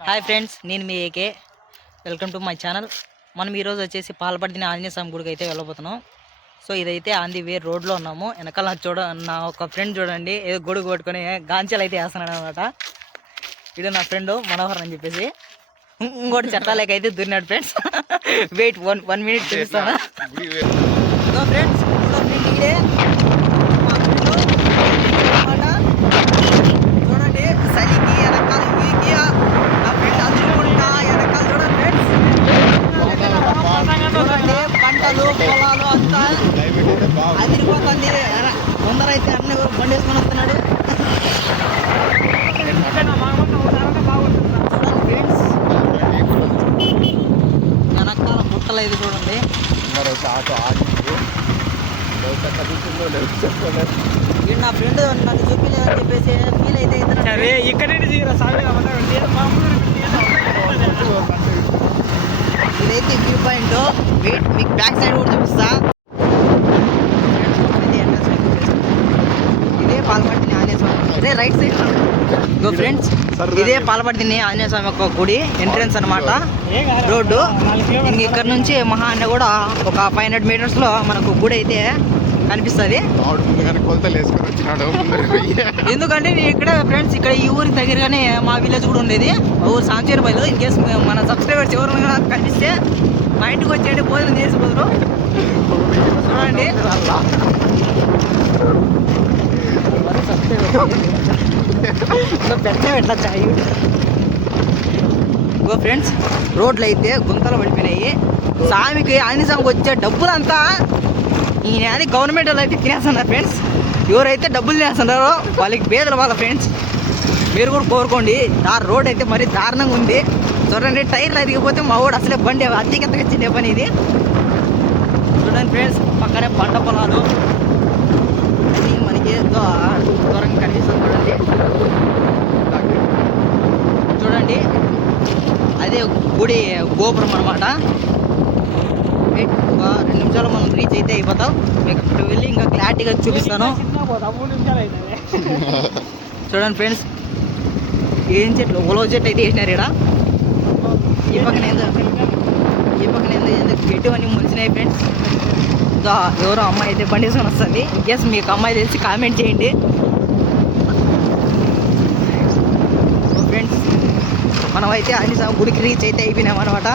Hi friends, నేను మీ AK. Welcome to my channel. మనం ఈరోజు వచ్చేసి పాలపడిన ఆంజనేయ స్వామి గుడికి అయితే వెళ్ళబోతున్నాం. సో ఇదైతే ఆన్ ది వే రోడ్లో ఉన్నాము. వెనకాల నా ఒక ఫ్రెండ్ చూడండి, ఏదో గొడుగు కొట్టుకొని గాంచెలు అయితే వేస్తున్నాడు అనమాట. ఇది నా ఫ్రెండ్ మనోహర్ అని చెప్పేసి. ఇంకోటి చట్టాలేక అయితే దున్నాడు ఫ్రెండ్స్. వెయిట్ వన్ మినిట్ చూపిస్తాను. ఫ్రెండ్స్ ఇదే చూడండి, చలికి వెనకాల వీకి నా ఫ్రెండ్ అందుకుంటా వెనకాల చూడండి ఫ్రెండ్స్. చూడండి పంటలు పొలాలు అంతా అదిరిపోతుంది. ముందరైతే అన్ని బండి వేసుకొని వస్తున్నాడు. చూడండి ఫ్రెండ్స్, వెనకాల బుట్టలు అయితే చూడండి. నా ఫ్రెండ్ నన్ను చూపించలేదని చెప్పేసి ఫీల్ అయితే ఇదైతే వ్యూ పాయింట్. వెయిట్ మీకు బ్యాక్ సైడ్ కూడా చూపిస్తా. ఇదే పాలపట్టిన ఆంజనేయ స్వామి, ఇదే రైట్ సైడ్ ఫ్రెండ్స్. ఇదే పాలపట్టిన ఆంజనేయ స్వామి యొక్క గుడి ఎంట్రన్స్ అనమాట, రోడ్డు. ఇక్కడ నుంచి మహా అన్న కూడా ఒక 500 meters లో మనకు గుడి అయితే కనిపిస్తుంది. ఎందుకంటే నేను ఇక్కడ ఫ్రెండ్స్, ఇక్కడ ఈ ఊరికి దగ్గరగానే మా విలేజ్ కూడా ఉండేది, ఊరు సాంచేరుపల్లి. ఇన్ కేసు మన సబ్స్క్రైబర్స్ ఎవరు కనిపిస్తే మా ఇంటికి వచ్చేయండి, భోజనం చేసిపోదురు. చూడండి పెట్టా చాయ్. ఇంకో ఫ్రెండ్స్, రోడ్లు అయితే గుంతలు పడిపోయినాయి. స్వామికి ఆంజనేయ స్వామికి వచ్చే డబ్బులంతా ఈయన గవర్నమెంట్ వాళ్ళు అయితే తినేస్తున్నారు ఫ్రెండ్స్. ఎవరైతే డబ్బులు తినేస్తున్నారో వాళ్ళకి పేదలు వాళ్ళ ఫ్రెండ్స్. మీరు కూడా కోరుకోండి. ఆ రోడ్ అయితే మరీ దారుణంగా ఉంది. చూడండి, టైర్లు అదిగిపోతే మా వాడు అసలే బండి అద్దెకెంతగా చిన్న పని ఇది. చూడండి ఫ్రెండ్స్, పక్కనే పంట పొలాలు మనకి దూరంగా కనిపిస్తుంది. చూడండి అదే గుడి గోపురం అనమాట. ఒక 2 నిమిషాలు మనం రీచ్ అయితే అయిపోతాం. మీకు అక్కడ వెళ్ళి ఇంకా క్లారిటీగా చూపిస్తాను. చూడండి ఫ్రెండ్స్, ఏం చెట్లు, ఉలవ చెట్లు అయితే వేసినారు ఇక్కడ. ఈ పక్కన ఏందో చెట్టు అన్నీ ముంచినాయి ఫ్రెండ్స్. ఎవరో అమ్మాయి అయితే బండి వేసుకొని వస్తుంది. ఇన్కేస్ మీకు అమ్మాయి తెలిసి కామెంట్ చేయండి ఫ్రెండ్స్. మనం అయితే ఆంజనేయ స్వామి గుడికి రీచ్ అయితే అయిపోయినాం అనమాట.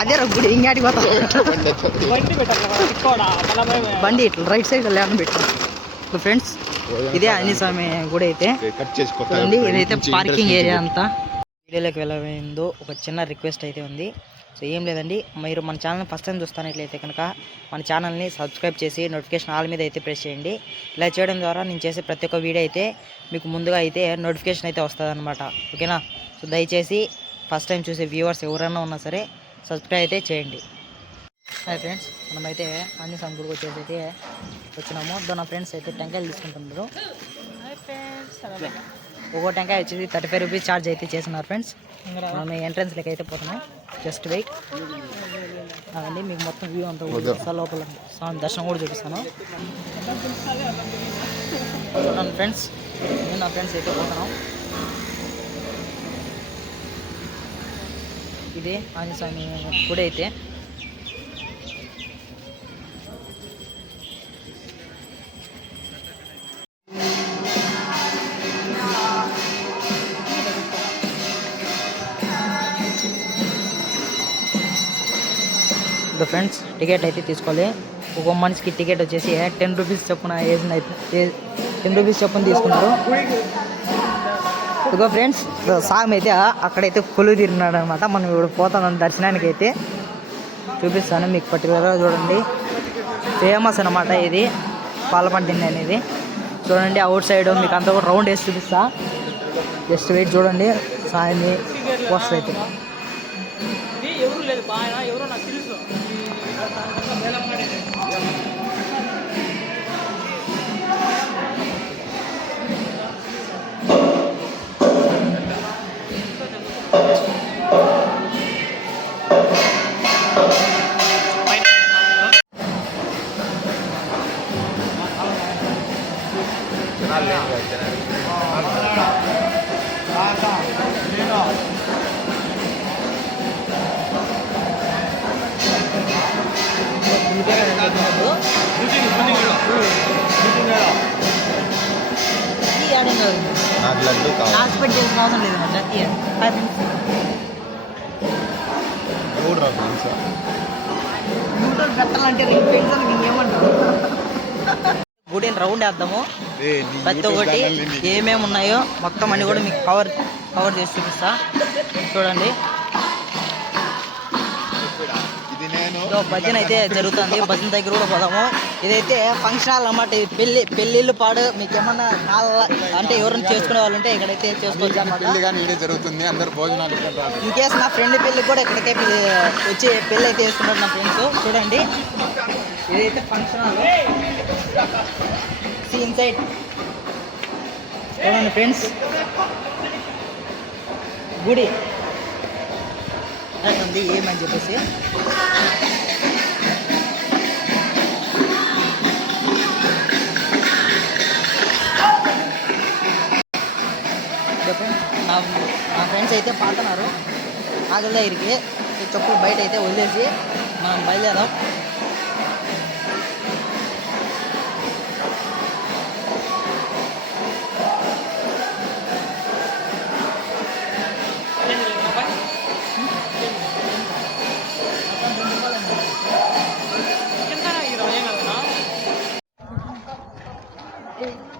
అదే గుడి ఇంకాటికి పోతాం. బండి ఇట్లా రైట్ సైడ్ లేకుండా పెట్టాం ఫ్రెండ్స్. ఇదే ఆంజనేయ స్వామి గుడి అయితే. ఇదైతే పార్కింగ్ ఏరియా అంతా. వీడియోలోకి వెళ్ళబోయిందో ఒక చిన్న రిక్వెస్ట్ అయితే ఉంది. సో ఏం లేదండి, మీరు మన ఛానల్ని ఫస్ట్ టైం చూస్తున్నట్లయితే కనుక మన ఛానల్ని సబ్స్క్రైబ్ చేసి నోటిఫికేషన్ ఆల్ మీద అయితే ప్రెస్ చేయండి. ఇలా చేయడం ద్వారా నేను చేసే ప్రతి ఒక్క వీడియో అయితే మీకు ముందుగా అయితే నోటిఫికేషన్ అయితే వస్తుంది అనమాట. ఓకేనా? సో దయచేసి ఫస్ట్ టైం చూసే వ్యూవర్స్ ఎవరైనా ఉన్నా సరే సబ్స్క్రైబ్ అయితే చేయండి. హాయ్ ఫ్రెండ్స్, మనమైతే ఆంజనేయ స్వామి గుడికి వచ్చేసి అయితే వచ్చినాము. నా ఫ్రెండ్స్ అయితే టెంకాయలు తీసుకుంటున్నారు. ఒక్కో టెంకాయ వచ్చేసి 35 రూపీస్ ఛార్జ్ అయితే చేస్తున్నారు ఫ్రెండ్స్. మనం ఎంట్రన్స్ లెక్క అయితే పోతున్నాం. జస్ట్ వెయిట్ అదండి, మీకు మొత్తం వ్యూ అంతా చూపిస్తాను. లోపల స్వామి దర్శనం కూడా చూపిస్తాను. చూడండి ఫ్రెండ్స్, నేను నా ఫ్రెండ్స్ అయితే పోతున్నాం. ఇదే ఆంజనేయ స్వామి గుడి అయితే. ఫ్రెండ్స్, టికెట్ అయితే తీసుకోవాలి. ఒక మనిషికి టికెట్ వచ్చేసి 10 రూపీస్ చొప్పున 10 రూపీస్ చొప్పున తీసుకున్నారు. ఇదిగో ఫ్రెండ్స్, స్వామి అయితే అక్కడైతే కొలువు తీరినాడు అనమాట. మనం ఇప్పుడు పోతాం దర్శనానికి అయితే. చూపిస్తాను మీకు పర్టికులర్గా. చూడండి, ఫేమస్ అనమాట ఇది పాలపంటిని అనేది. చూడండి అవుట్ సైడ్ మీకు అంతా కూడా రౌండ్ వేసి చూపిస్తా. Just wait. చూడండి స్వామి పోస్టర్ అయితే. నాకు లడ్డు కావాలి. హాస్పిటల్ చేసిన అవసరం లేదు మరి జతి న్యూట్రల్ పెట్టాలంటే రింగ్ పెన్సిల్ ఇంకేమంటారు గుడిని రౌండ్ వేద్దాము. ప్రతి ఒక్కటి ఏమేమి ఉన్నాయో మొత్తం అన్ని కూడా మీకు కవర్ చేసి చూపిస్తా చూడండి. భజన అయితే జరుగుతుంది. భజన దగ్గర కూడా పోదాము. ఇదైతే ఫంక్షన్ హాల్ అన్నమాట. పెళ్ళిళ్ళు పాడు మీకు ఏమన్నా అంటే ఎవరైనా చేసుకునే వాళ్ళు ఉంటే ఇక్కడైతే చేసుకోవచ్చు అన్నమాట. జరుగుతుంది. అందరు భోజనాలు ఇన్కేస్ నా ఫ్రెండ్ పెళ్ళి కూడా ఇక్కడికే వచ్చి పెళ్ళి అయితే వేసుకున్నారు నా ఫ్రెండ్స్. చూడండి ఇదైతే ఫంక్షన్ హాల్ ఇన్సైడ్ చూడండి ఫ్రెండ్స్. గుడి ఉంది ఏమని చెప్పేసి నా ఫ్రెండ్స్ అయితే పాడుతున్నారు. ఆగల దగ్గరికి చెప్పులు బయట అయితే వదిలేసి మనం బయలుదేరాం.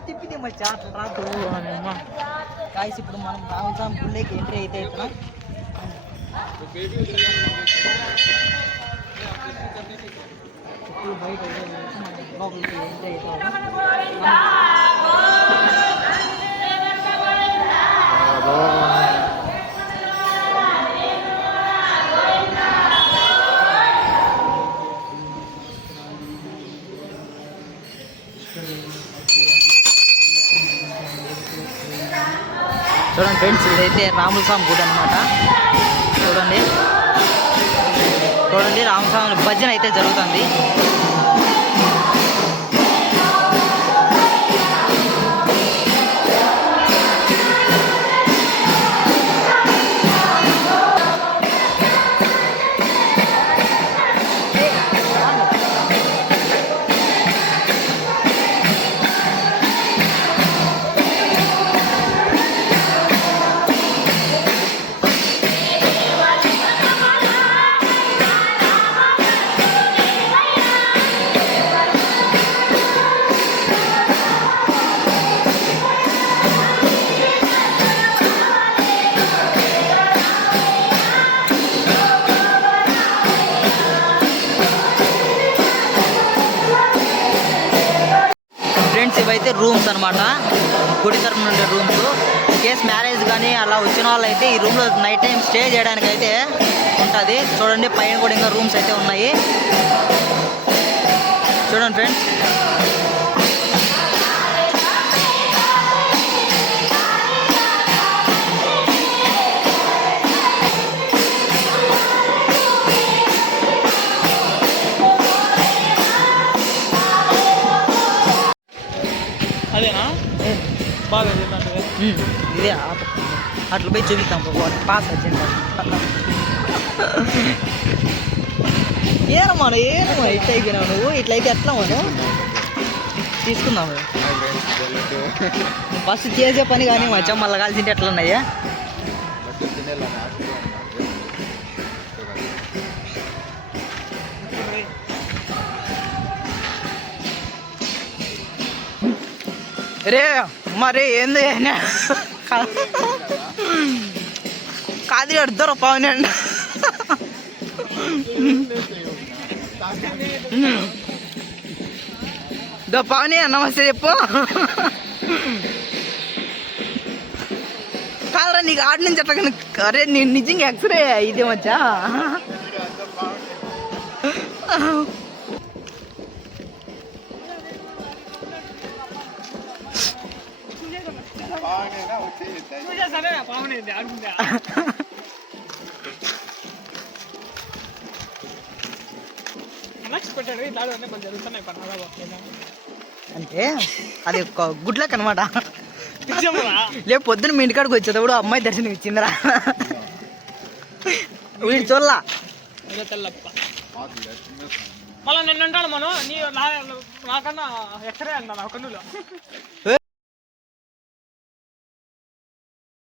తిప్పితే మచ్చా రాదు కాయసి. ఇప్పుడు మనం రామస్వామి గుళ్ళకి ఎంట్రీ అయితే అవుతున్నాం. బయట లోపలికి ఎంట్రీ అవుతాం. చూడండి ఫ్రెండ్స్ ఇదైతే రాములస్వామి గుడి అనమాట. చూడండి చూడండి రామస్వామి భజన అయితే జరుగుతుంది. ఇవైతే రూమ్స్ అనమాట. గుడి తరఫున ఉండే రూమ్స్. కేస్ మ్యారేజ్ కానీ అలా వచ్చిన వాళ్ళు అయితే ఈ రూమ్లో నైట్ టైం స్టే చేయడానికి అయితే ఉంటుంది. చూడండి పైన కూడా ఇంకా రూమ్స్ అయితే ఉన్నాయి. చూడండి ఫ్రెండ్స్ అదేనా బాగా ఇదే అట్లా పోయి చూపిస్తాం. పాస్ వచ్చింది ఏమో ఇట్లా అయిపోయినావు నువ్వు. ఇట్లయితే ఎట్లా మనం తీసుకుందాము. ఫస్ట్ చేసే పని కానీ మచ్చా మళ్ళీ కాల్సింటే ఎట్లా ఉన్నాయా. రే మరి ఏంది కాదు అడుగుతారు పవన్ అండి. పవని నమస్తే చెప్పు. కాదురా నీకు ఆడి నుంచి అట్లా. అరే నేను నిజంగా ఎక్స్రే ఇదే మచ్చా. అంటే అది గుడ్లక్ అనమాట. లే పొద్దున్న మీ ఇంటికాడికి వచ్చేటప్పుడు అమ్మాయి దర్శనం ఇచ్చిందిరా. వీడు చూడలా మళ్ళీ నిన్ను అంటాడు మనం నాకన్నా ఎక్స్రే అంట నా కన్నులో.